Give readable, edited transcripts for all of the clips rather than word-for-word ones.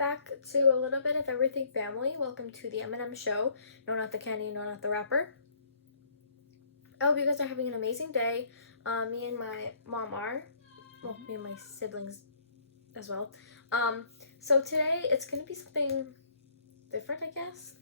back to a little bit of everything family. Welcome to the M&M show. No, not the candy, no, not the wrapper. I hope you guys are having an amazing day. Me and my mom are. Well, me and my siblings as well. So today it's going to be something different, I guess.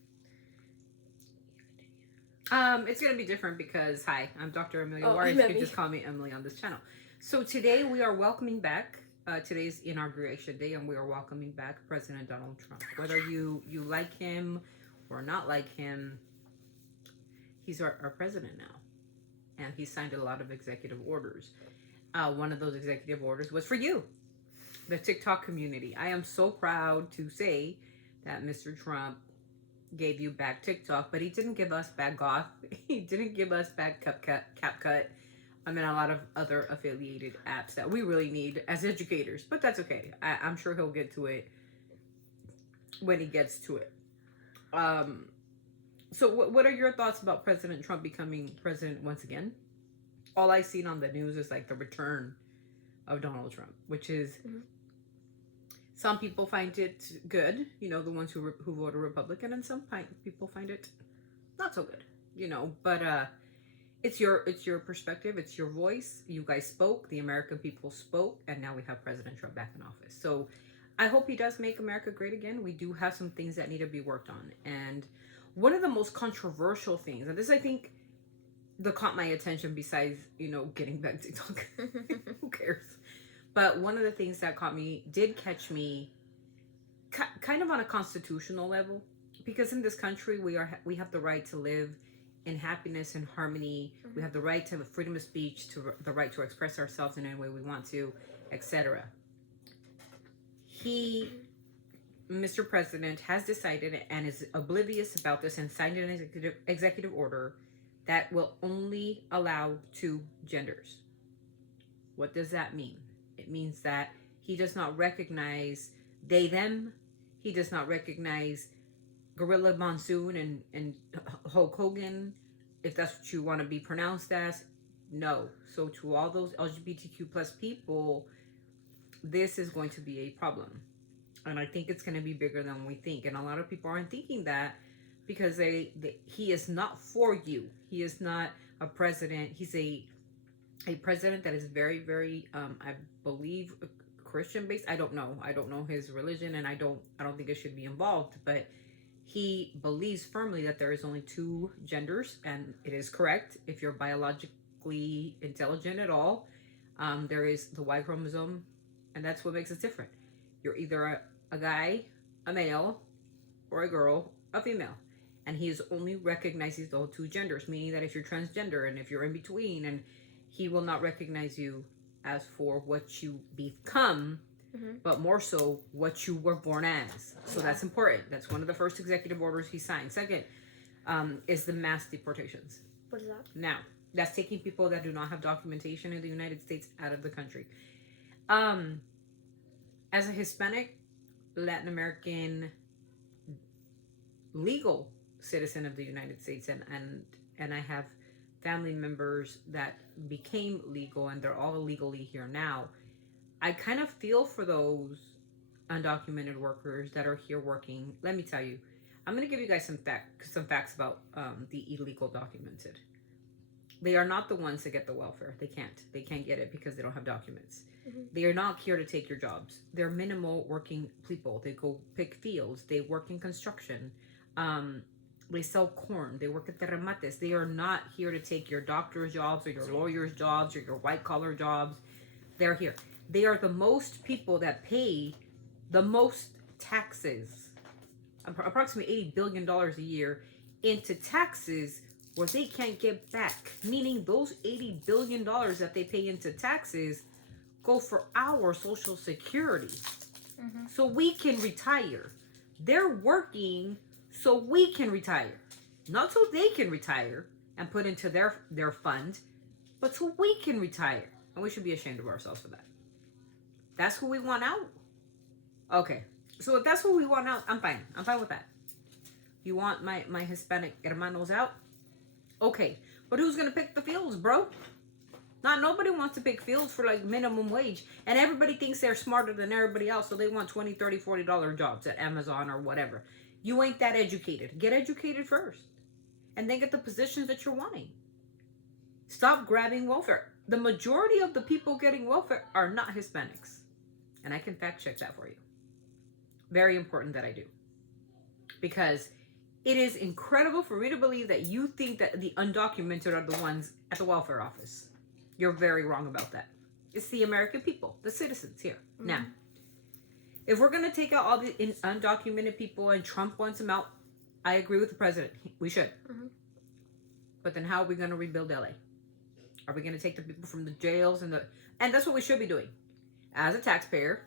It's gonna be different because hi, I'm Dr. Amelia Oh, Juarez. I'm You can Emmy. just call me Emily on this channel. So today we are welcoming back. Today's inauguration day, and we are welcoming back President Donald Trump. Whether you like him or not like him, he's our president now, and he signed a lot of executive orders. One of those executive orders was for you, the TikTok community. I am so proud to say that Mr. Trump gave you back TikTok, but he didn't give us back Goth. He didn't give us back CapCut. I mean, a lot of other affiliated apps that we really need as educators, but that's okay. I'm sure he'll get to it when he gets to it. So what are your thoughts about President Trump becoming president once again? All I've seen on the news is like the return of Donald Trump, which is some people find it good, you know, the ones who vote a Republican, and some people find it not so good, you know. But it's your perspective, it's your voice. You guys spoke, the American people spoke, and now we have President Trump back in office. So I hope he does make America great again. We do have some things that need to be worked on, and one of the most controversial things, and this I think that caught my attention besides, you know, getting back TikTok. Who cares? But one of the things that did catch me kind of on a constitutional level, because in this country we have the right to live in happiness and harmony. We have the right to have freedom of speech, to the right to express ourselves in any way we want to, etc. Mr. President has decided and is oblivious about this and signed an executive order that will only allow 2 genders. What does that mean? It means that he does not recognize they, them. He does not recognize Gorilla Monsoon and Hulk Hogan, if that's what you want to be pronounced as. No. So to all those LGBTQ plus people, this is going to be a problem. And I think it's going to be bigger than we think. And a lot of people aren't thinking that because he is not for you. He is not a president. He's a president that is very, very, I believe, Christian based. I don't know his religion, and I don't think it should be involved. But he believes firmly that there is only 2 genders, and it is correct. If you're biologically intelligent at all, there is the Y chromosome, and that's what makes us different. You're either a guy, a male, or a girl, a female. And he only recognizes those 2 genders, meaning that if you're transgender and if you're in between, and he will not recognize you as for what you become, but more so what you were born as. So that's important. That's one of the first executive orders he signed. Second is the mass deportations. What is that? Now, that's taking people that do not have documentation in the United States out of the country. As a Hispanic, Latin American, legal citizen of the United States, and I have family members that became legal and they're all illegally here now. I kind of feel for those undocumented workers that are here working. Let me tell you, I'm going to give you guys some facts about the illegal documented. They are not the ones that get the welfare. They can't get it because they don't have documents. They are not here to take your jobs. They're minimal working people. They go pick fields. They work in construction. They sell corn. They work at the remates. They are not here to take your doctor's jobs or your lawyer's jobs or your white-collar jobs. They're here. They are the most people that pay the most taxes, approximately $80 billion a year, into taxes where they can't get back. Meaning those $80 billion that they pay into taxes go for our Social Security. So we can retire. They're working so we can retire. Not so they can retire and put into their fund, but so we can retire. And we should be ashamed of ourselves for that. That's who we want out? Okay. So if that's who we want out, I'm fine. I'm fine with that. You want my Hispanic hermanos out? Okay. But who's going to pick the fields, bro? Not nobody wants to pick fields for like minimum wage, and everybody thinks they're smarter than everybody else, so they want 20, 30, $40 jobs at Amazon or whatever. You ain't that educated. Get educated first, and then get the positions that you're wanting. Stop grabbing welfare. The majority of the people getting welfare are not Hispanics, and I can fact check that for you. Very important that I do, because it is incredible for me to believe that you think that the undocumented are the ones at the welfare office. You're very wrong about that. It's the American people, the citizens here. Mm-hmm. Now, if we're going to take out all the undocumented people and Trump wants them out, I agree with the president. We should. Mm-hmm. But then how are we going to rebuild LA? Are we going to take the people from the jails and that's what we should be doing. As a taxpayer,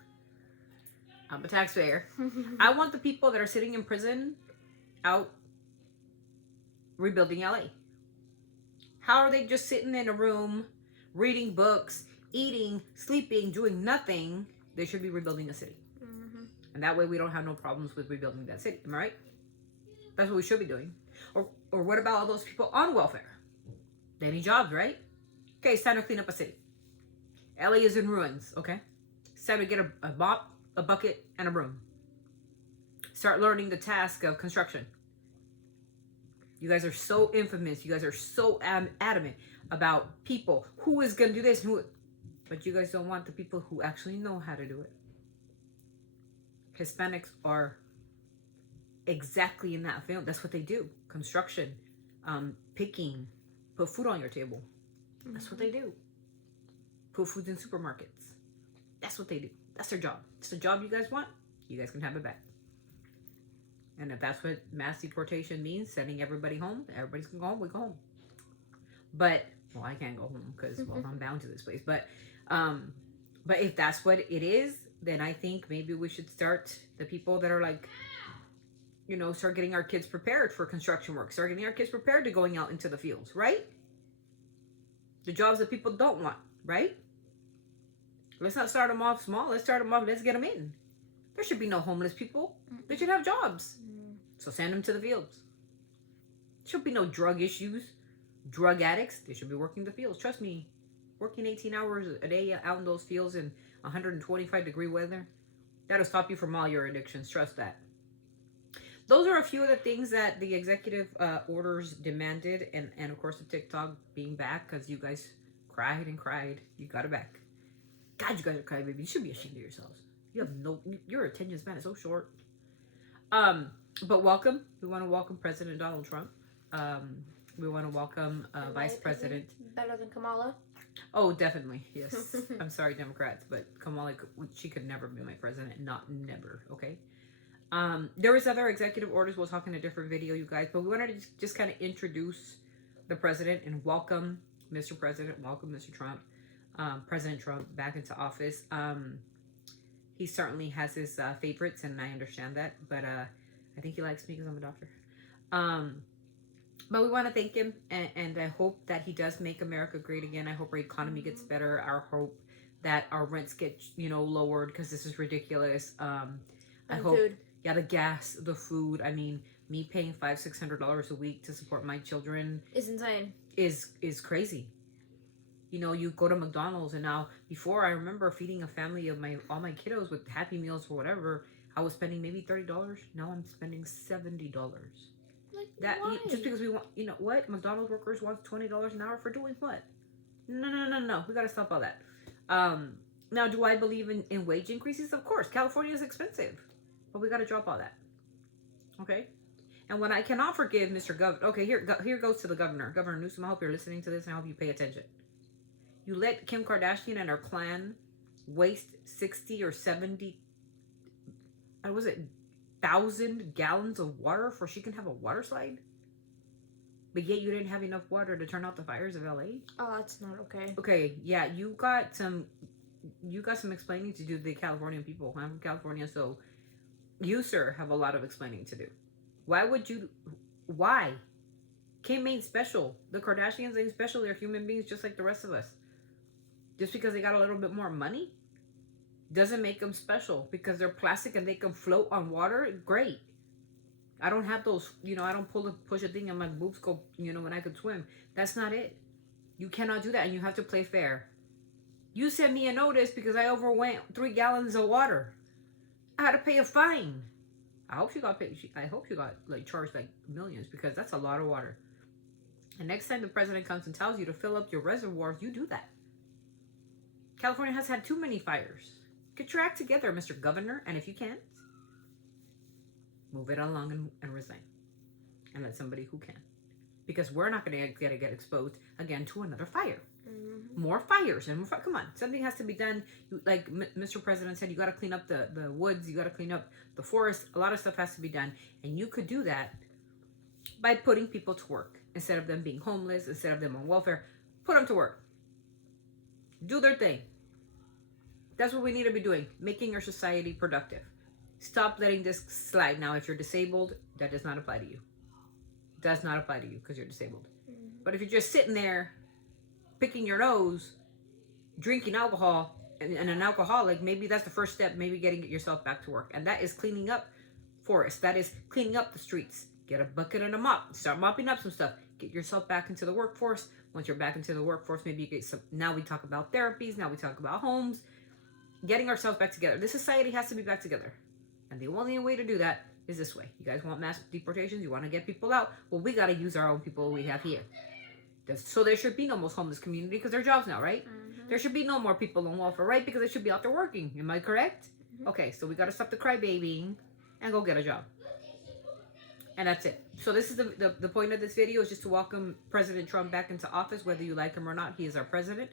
I'm a taxpayer. I want the people that are sitting in prison out rebuilding LA. How are they just sitting in a room reading books, eating, sleeping, doing nothing? They should be rebuilding a city. Mm-hmm. And that way we don't have no problems with rebuilding that city. Am I right? That's what we should be doing. Or what about all those people on welfare? They need jobs, right? Okay, it's time to clean up a city. LA is in ruins, okay? It's time to get a mop, a bucket, and a broom. Start learning the task of construction. You guys are so infamous. You guys are so adamant about people. Who is going to do this? But you guys don't want the people who actually know how to do it. Hispanics are exactly in that film. That's what they do. Construction, picking, put food on your table. That's what they do. Put food in supermarkets. That's what they do. That's their job. It's the job you guys want. You guys can have it back. And if that's what mass deportation means, sending everybody home, everybody's gonna go home, we go home. But, well, I can't go home because, well, I'm bound to this place. But if that's what it is, then I think maybe we should start the people that are like, you know, start getting our kids prepared for construction work. Start getting our kids prepared to going out into the fields, right? The jobs that people don't want, right? Let's not start them off small. Let's start them off. Let's get them in. There should be no homeless people. They should have jobs. So send them to the fields. There should be no drug issues. Drug addicts, they should be working the fields. Trust me, working 18 hours a day out in those fields in 125-degree weather, that'll stop you from all your addictions. Trust that. Those are a few of the things that the executive orders demanded. And of course, the TikTok being back, because you guys cried and cried. You got it back. God, you guys are crying, baby. You should be ashamed of yourselves. Your attention span is so short. But welcome. We want to welcome President Donald Trump. We want to welcome Vice President. Better than Kamala? Oh, definitely. Yes. I'm sorry, Democrats, but Kamala, she could never be my president. Not never. Okay. There was other executive orders. We'll talk in a different video, you guys. But we wanted to just kind of introduce the president and welcome Mr. President. Welcome Mr. Trump. President Trump back into office. He certainly has his favorites, and I understand that. But I think he likes me because I'm a doctor. But we want to thank him, and I hope that he does make America great again. I hope our economy gets better. I hope that our rents get, lowered, because this is ridiculous. I hope, food. Yeah, the gas, the food. I mean, me paying $500-$600 a week to support my children is insane. Is crazy. You go to McDonald's, and now, before, I remember feeding a family of all my kiddos with Happy Meals or whatever, I was spending maybe $30. Now I'm spending $70. Why? Just because we want, what? McDonald's workers want $20 an hour for doing what? No. We got to stop all that. Now, do I believe in wage increases? Of course. California is expensive. But we got to drop all that. Okay? And when I cannot forgive Mr. Governor. Okay, here goes to the governor. Governor Newsom, I hope you're listening to this, and I hope you pay attention. You let Kim Kardashian and her clan waste 60 or 70, was it 1,000 gallons of water for she can have a water slide? But yet you didn't have enough water to turn out the fires of LA? Oh, that's not okay. Okay, yeah, you got some explaining to do to the Californian people. I'm from California, so you, sir, have a lot of explaining to do. Why? Kim ain't special. The Kardashians ain't special. They're human beings just like the rest of us. Just because they got a little bit more money doesn't make them special. Because they're plastic and they can float on water, great. I don't have those, I don't push a thing and my boobs go, when I could swim. That's not it. You cannot do that, and you have to play fair. You sent me a notice because I overwent 3 gallons of water. I had to pay a fine. I hope she got paid. I hope she got like charged like millions, because that's a lot of water. And next time the president comes and tells you to fill up your reservoirs, you do that. California has had too many fires. Get your act together, Mr. Governor. And if you can't, move it along and resign. And let somebody who can. Because we're not going to get exposed again to another fire. Mm-hmm. More fires. And come on. Something has to be done. Like Mr. President said, you got to clean up the woods. You got to clean up the forest. A lot of stuff has to be done. And you could do that by putting people to work. Instead of them being homeless, instead of them on welfare, put them to work. Do their thing. That's what we need to be doing. Making our society productive. Stop letting this slide. Now, if you're disabled, that does not apply to you. Does not apply to you because you're disabled. Mm-hmm. But if you're just sitting there, picking your nose, drinking alcohol, and an alcoholic, maybe that's the first step. Maybe getting yourself back to work. And that is cleaning up forests. That is cleaning up the streets. Get a bucket and a mop. Start mopping up some stuff. Get yourself back into the workforce. Once you're back into the workforce, maybe you get some. Now we talk about therapies. Now we talk about homes. Getting ourselves back together. This society has to be back together. And the only way to do that is this way. You guys want mass deportations? You want to get people out? Well, we got to use our own people we have here. So there should be no more homeless community because they're jobs now, right? Mm-hmm. There should be no more people on welfare, right? Because they should be out there working. Am I correct? Mm-hmm. Okay, so we got to stop the crybabying and go get a job. And that's it. So this is the point of this video is just to welcome President Trump back into office, whether you like him or not. He is our president,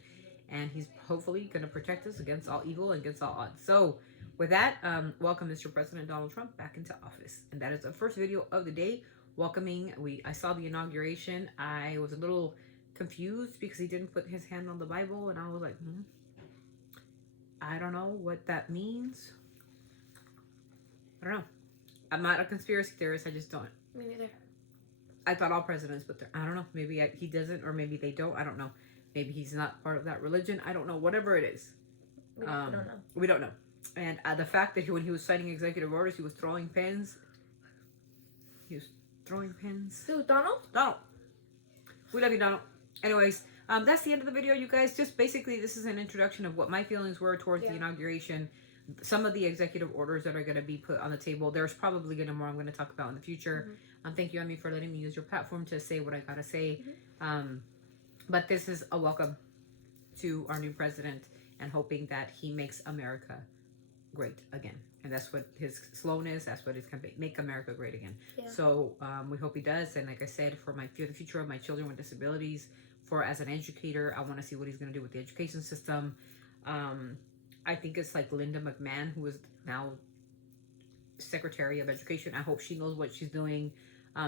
and he's hopefully going to protect us against all evil and against all odds. So with that, welcome Mr. President Donald Trump back into office. And that is the first video of the day, welcoming. I saw the inauguration. I was a little confused because he didn't put his hand on the Bible, and I was like, I don't know what that means. I don't know. I'm not a conspiracy theorist. I just don't. Me neither. I thought all presidents put their. I don't know. Maybe he doesn't, or maybe they don't. I don't know. Maybe he's not part of that religion. I don't know. Whatever it is, We don't know. we don't know. And the fact that when he was signing executive orders, he was throwing pens. He was throwing pens. Who, Donald? Donald. We love you, Donald. Anyways, that's the end of the video, you guys. Just basically, this is an introduction of what my feelings were towards the inauguration. Some of the executive orders that are going to be put on the table. There's probably going to more I'm going to talk about in the future. Thank you, Emmy, for letting me use your platform to say what I got to say. But this is a welcome to our new president and hoping that he makes America great again. And that's what his slogan is. That's what his campaign, make America great again. Yeah. So we hope he does. And like I said, for the future of my children with disabilities, as an educator, I want to see what he's going to do with the education system. I think it's like Linda McMahon, who is now Secretary of Education. I hope she knows what she's doing.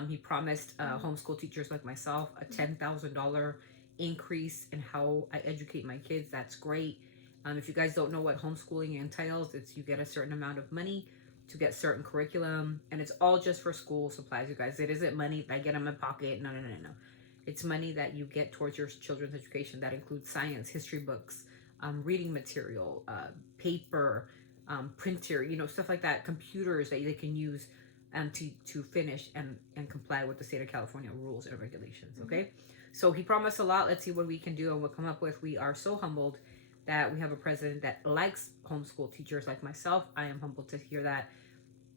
He promised homeschool teachers like myself a $10,000 increase in how I educate my kids. That's great. If you guys don't know what homeschooling entails, it's you get a certain amount of money to get certain curriculum, and it's all just for school supplies, you guys. It isn't money I get in my pocket. No. It's money that you get towards your children's education. That includes science, history books, reading material, paper, printer, stuff like that, computers that they can use to finish and comply with the state of California rules and regulations, okay? So he promised a lot. Let's see what we can do and we'll come up with. We are so humbled that we have a president that likes homeschool teachers like myself. I am humbled to hear that.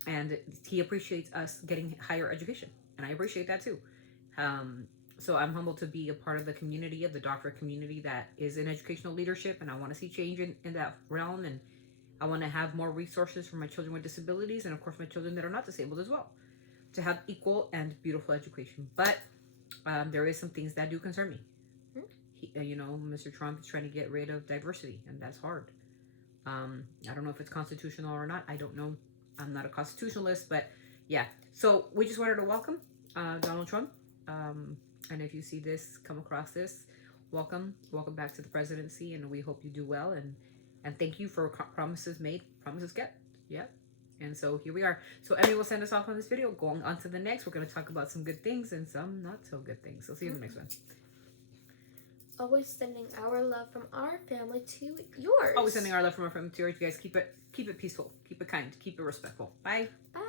And he appreciates us getting higher education. And I appreciate that too. So I'm humbled to be a part of the community, of the doctorate community that is in educational leadership. And I want to see change in that realm. And I want to have more resources for my children with disabilities. And of course, my children that are not disabled as well. To have equal and beautiful education. But there is some things that do concern me. Mr. Trump is trying to get rid of diversity. And that's hard. I don't know if it's constitutional or not. I don't know. I'm not a constitutionalist. But yeah. So we just wanted to welcome Donald Trump. And if you see this, come across this, welcome back to the presidency, and we hope you do well, and thank you for promises made, promises kept. Yep. And so here we are. So Emmy will send us off on this video. Going on to the next, we're going to talk about some good things and some not so good things. So see you in the next one. Always sending our love from our family to yours. Always sending our love from our family to yours. You guys keep it peaceful, keep it kind, keep it respectful. Bye. Bye.